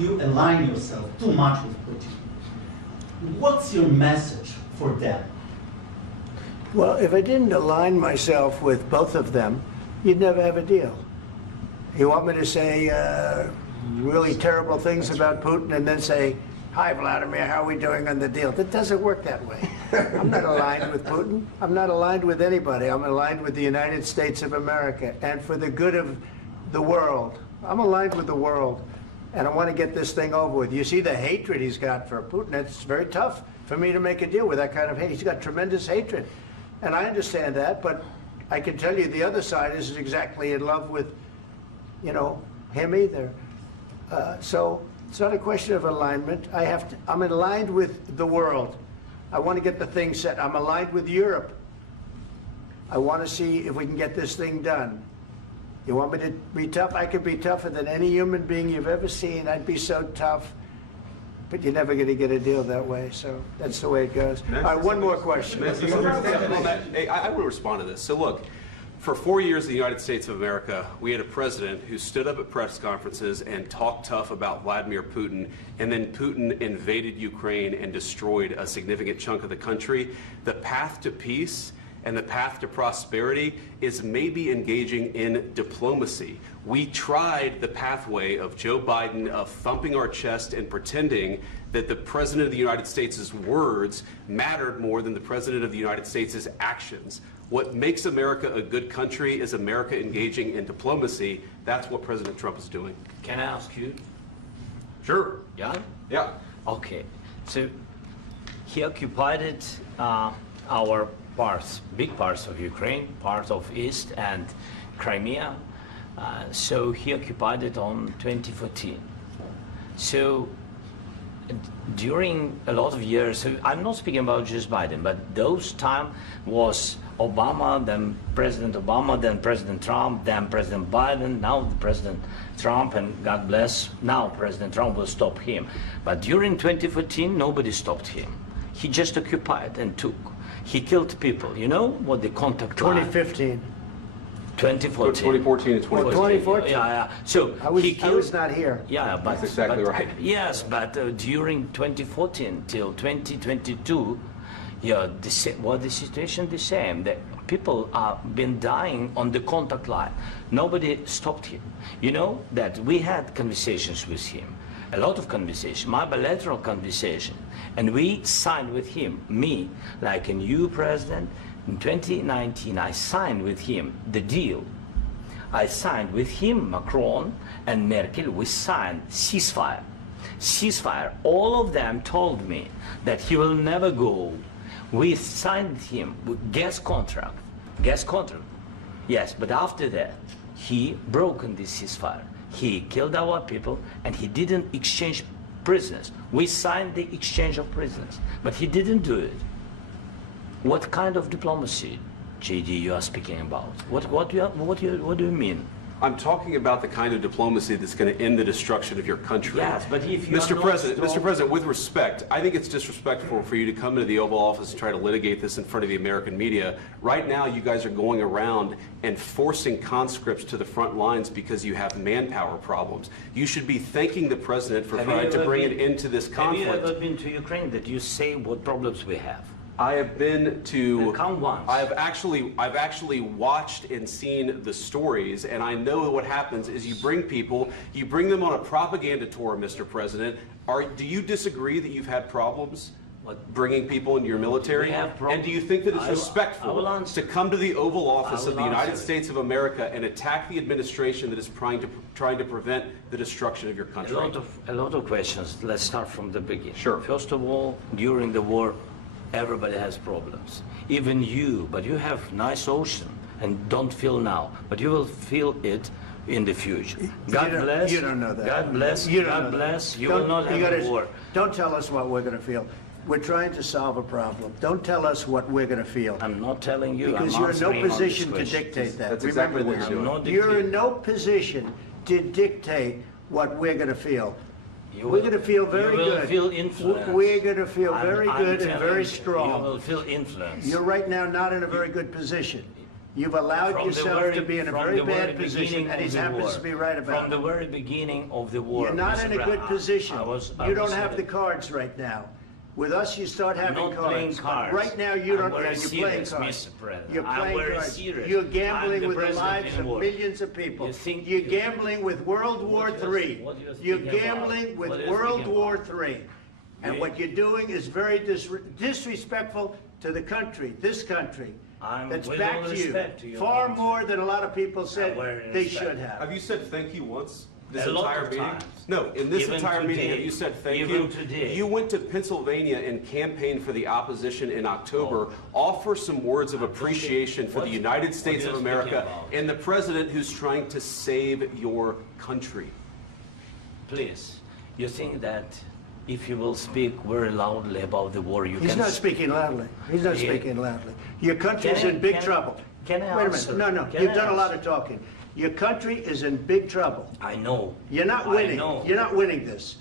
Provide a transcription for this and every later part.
you align yourself too much with Putin. What's your message for them? Well, if I didn't align myself with both of them, you'd never have a deal. You want me to say really terrible things about Putin and then say, "Hi, Vladimir, how are we doing on the deal?" That doesn't work that way. I'm not aligned with Putin. I'm not aligned with anybody. I'm aligned with the United States of America and for the good of the world. I'm aligned with the world, and I want to get this thing over with. You see the hatred he's got for Putin. It's very tough for me to make a deal with that kind of hate. He's got tremendous hatred, and I understand that, but I can tell you the other side isn't exactly in love with, you know, him either. So it's not a question of alignment. I'm aligned with the world. I want to get the thing set. I'm aligned with Europe. I want to see if we can get this thing done. You want me to be tough? I could be tougher than any human being you've ever seen. I'd be so tough. But you're never going to get a deal that way, so that's the way it goes. All right, one more question. Hey, I want to respond to this. So look, for 4 years in the United States of America, we had a president who stood up at press conferences and talked tough about Vladimir Putin, and then Putin invaded Ukraine and destroyed a significant chunk of the country. The path to peace and the path to prosperity is maybe engaging in diplomacy. We tried the pathway of Joe Biden, of thumping our chest and pretending that the President of the United States' words mattered more than the President of the United States' actions. What makes America a good country is America engaging in diplomacy. That's what President Trump is doing. Can I ask you? Sure. Yeah? Yeah. Okay. So he occupied our parts, big parts of Ukraine, parts of East and Crimea. So he occupied it on 2014. So during a lot of years, so I'm not speaking about just Biden, but those time was Obama, then President Obama, then President Trump, then President Biden, now President Trump, and God bless, now President Trump will stop him. But during 2014, nobody stopped him. He just occupied and took. He killed people. You know what the contact line? 2015. 2014. 2014 and 2014. 2014. Yeah. So I was not here. Yeah, but that's exactly right. Yes, but during 2014 till 2022, yeah, the situation the same. The people have been dying on the contact line. Nobody stopped him. You know that we had conversations with him, a lot of conversation, my bilateral conversation, and we signed with him, me, like a new president. In 2019, I signed with him the deal. I signed with him, Macron and Merkel, we signed ceasefire. Ceasefire. All of them told me that he will never go. We signed him with gas contract. Gas contract. Yes, but after that, he broken this ceasefire. He killed our people and he didn't exchange prisoners. We signed the exchange of prisoners, but he didn't do it. What kind of diplomacy, JD, you are speaking about? What do you mean? I'm talking about the kind of diplomacy that's going to end the destruction of your country. Yes, but if you Mr. President, with respect, I think it's disrespectful for you to come into the Oval Office and try to litigate this in front of the American media. Right now, you guys are going around and forcing conscripts to the front lines because you have manpower problems. You should be thanking the President for trying to bring an end to this conflict. Have you ever been to Ukraine that you say what problems we have? I have been to. Count once. I've actually watched and seen the stories, and I know what happens is you bring people, you bring them on a propaganda tour, Mr. President. Do you disagree that you've had problems bringing people into your military? And do you think that it's respectful to come to the Oval Office of the United States of America and attack the administration that is trying to prevent the destruction of your country? A lot of questions. Let's start from the beginning. Sure. First of all, during the war, everybody has problems. Even you, but you have nice ocean and don't feel now, but you will feel it in the future. God bless. You don't know that. God bless. God bless. You will not have a war. Don't tell us what we're going to feel. We're trying to solve a problem. Don't tell us what we're going to feel. I'm not telling you. Because you're in no position to dictate that. That's exactly Remember what this. You're in no position to dictate what we're going to feel. We're going to feel very good. You will feel influence. We're going to feel very good and very strong. You will feel influence. You're right now not in a very good position. You've allowed From the yourself very- to be in a from very the very bad position, beginning and of he the happens war. to be right about From it. the very beginning of the war. You're not Mr. in a good Brown, position. I You don't was have the saying- cards right now. With us, you start having not playing cards. But cards. right now, you don't. I'm very You're playing serious, cards. Mr. President. You're I'm playing very cards. serious. You're I'm gambling the with the president lives in of war. millions of people. You think- You're gambling with World War What do you- III. what do you You're think about? gambling with What do you World think War about? III. And You- what you're doing is very disrespectful to the country, this country. That's with back all to respect to you. your Far country. more than a lot of people said very they respect. should have. Have you said thank you once? This A lot entire of meeting? times. No, in this Even entire meeting, today. have you said thank Even you? today. You went to Pennsylvania and campaigned for the opposition in October. Offer some words of appreciation for the What- United States what of are you speaking America about? and the president who's trying to save your country. Please, you think that if you will speak very loudly about the war, you He's can... not speaking loudly. He's not Yeah. speaking loudly. Your country's Can I- in big can I- trouble. can I Wait a answer? minute. No, Can you've I done a lot answer? of talking. Your country is in big trouble. I know. You're not I winning. know. You're not winning this.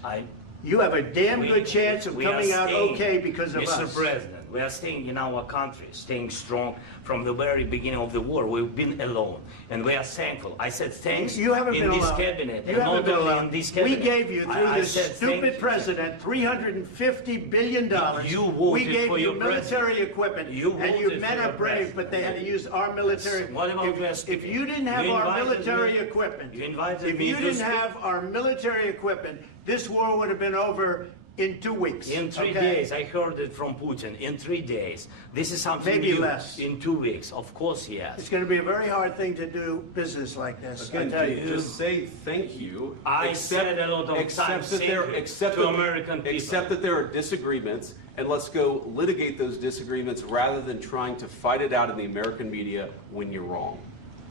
You have a damn good chance of we are coming out staying, okay because of Mr. us. President, we are staying in our country, staying strong from the very beginning of the war. We've been alone, and we are thankful. I said thanks You haven't in been this alone. cabinet, You and haven't not been only alone. in this We cabinet. gave you, through I this said stupid thank you. president, $350 billion. You We voted gave for you your military president. equipment, You and you voted men for are your brave, president. but they had to use our military. What about you If speaking? you didn't have You our invited military me- equipment, you invited if me you to didn't speak. have our military equipment, this war would have been over in 2 weeks. In 3 okay? days, I heard it from Putin. In 3 days, this is something Maybe new. less. In 2 weeks, of course, yes. It's going to be a very hard thing to do business like this. Again, I tell you. just say thank you. I said a lot of accept times that there, thank you accept to that- American people. Accept that there are disagreements, and let's go litigate those disagreements rather than trying to fight it out in the American media when you're wrong.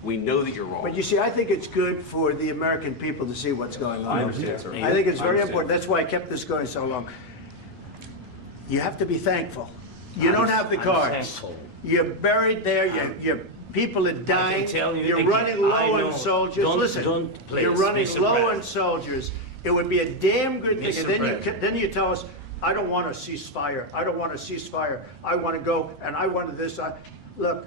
We know that you're wrong. But you see, I think it's good for the American people to see what's going on. I understand, sir. I think it's I very understand. important. That's why I kept this going so long. You have to be thankful. You don't have the I'm cards. thankful. You're buried there. Your people are dying. tell you You're again, running low I on know. soldiers. Don't- Listen, don't, you're please, running Mr. low on President. soldiers. It would be a damn good thing. Mr. And then President. then you tell us, I don't want a ceasefire. I don't want a ceasefire. I want to go and I want this. Look,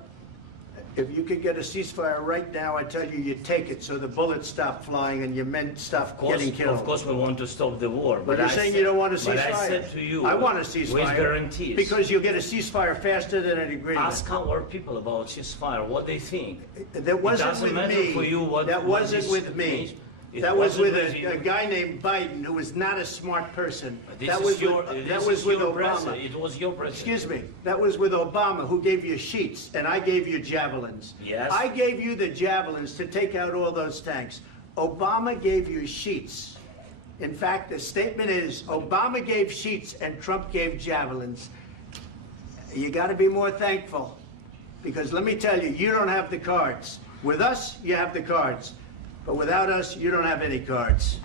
if you could get a ceasefire right now, I tell you, you take it so the bullets stop flying and your men stop getting killed. Of course, we want to stop the war. But you're I saying said- you don't want a ceasefire. But I said to you, I want a ceasefire. with guarantees. Because you'll get a ceasefire faster than an agreement. Ask our people about ceasefire, what they think. That wasn't doesn't with matter me. for you what- That what wasn't this with me. means. It That was wasn't with with you. a guy named Biden who was not a smart person. This That is was your, with, this that is was with your Obama. president. It was your president. Excuse me. That was with Obama, who gave you sheets, and I gave you javelins. Yes. I gave you the javelins to take out all those tanks. Obama gave you sheets. In fact, the statement is Obama gave sheets and Trump gave javelins. You got to be more thankful, because let me tell you, you don't have the cards. With us, you have the cards. But without us, you don't have any cards.